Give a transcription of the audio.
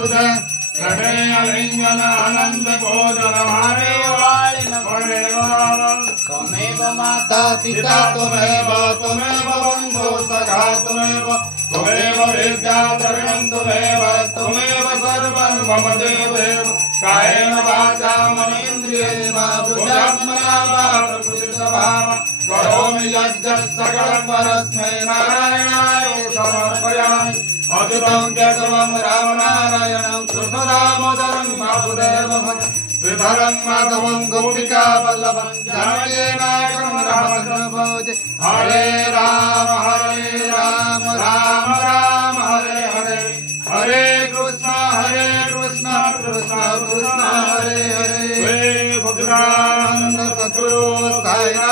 तुझे प्रणयलिंगन आनंद भोजन भावे वालिन त्वमेव माता पिता त्वमेव बन्धु सखा त्वमेव विद्या द्रविणं त्वमेव सर्वं मम देवदेव कायेन वाचा मनेन्द्रियेण बुद्ध्यात्मना वा प्रकृतिस्वभावा करोमि यज्ञं सकलं परस्मै नारायणाय समर्पयामि अच्युतं केशवं रामनारायणं कृष्णदामोदरं वासुदेवं श्रीधरं माधवं गोपिका वल्लभं जानकीनायकं रामचन्द्रं भजे हरे राम राम राम हरे हरे हरे कृष्ण कृष्ण कृष्ण हरे हरे भगवानंद सद्गुरु साईनाथ